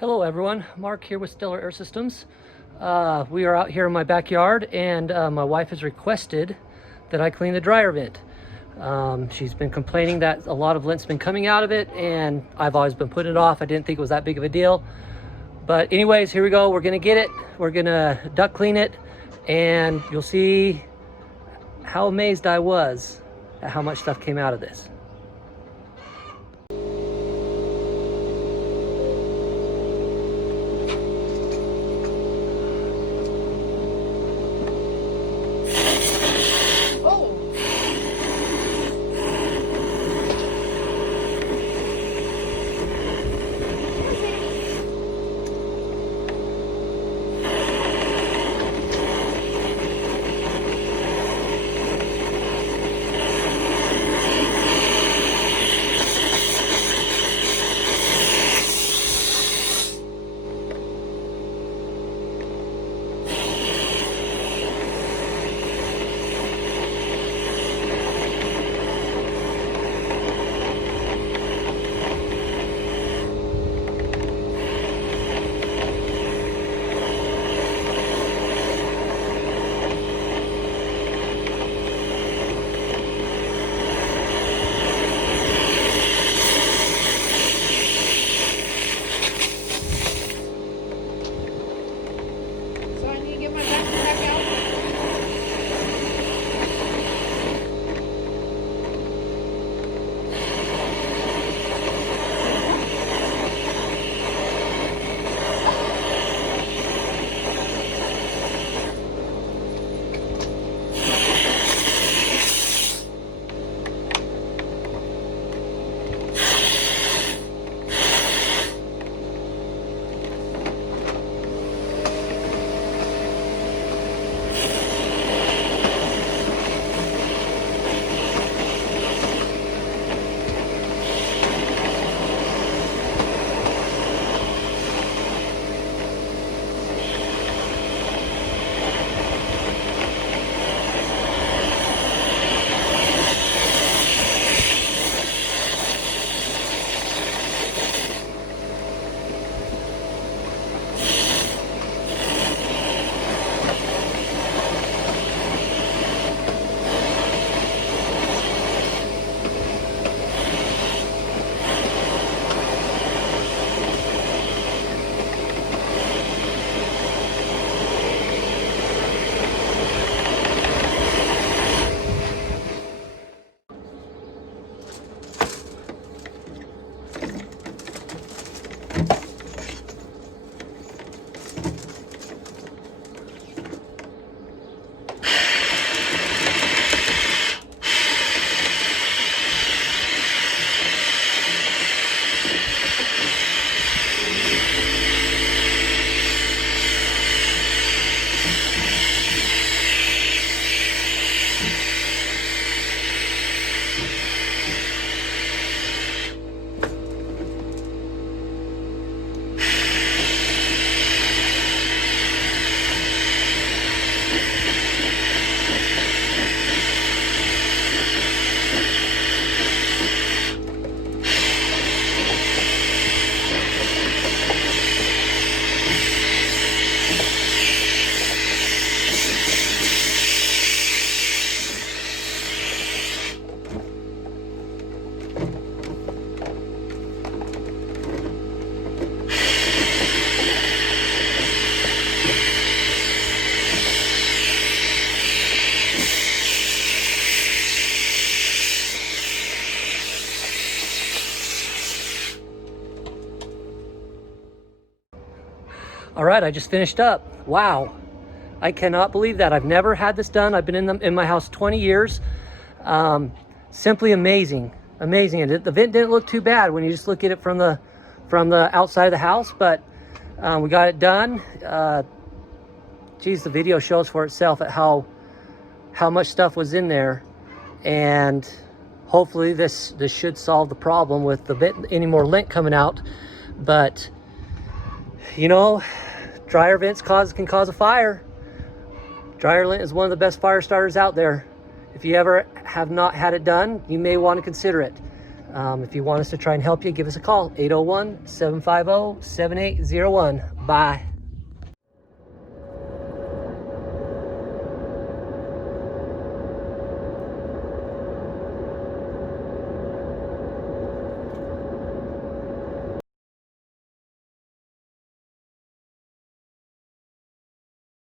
Hello everyone, Mark here with Stellar Air Systems. We are out here in my backyard and my wife has requested that I clean the dryer vent. She's been complaining that a lot of lint's been coming out of it and I've always been putting it off. I didn't think it was that big of a deal. But anyways, here we go. We're gonna get it. We're gonna duct clean it and you'll see how amazed I was at how much stuff came out of this. All right, I just finished up. Wow, I cannot believe that. I've never had this done. I've been in my house 20 years. Simply amazing, amazing. And the vent didn't look too bad when you just look at it from the outside of the house, but we got it done. Geez, the video shows for itself at how much stuff was in there, and hopefully this should solve the problem with the vent, any more lint coming out. But you know, dryer vents can cause a fire. Dryer lint is one of the best fire starters out there. If you ever have not had it done, you may want to consider it. If you want us to try and help you, give us a call, 801-750-7801. Bye.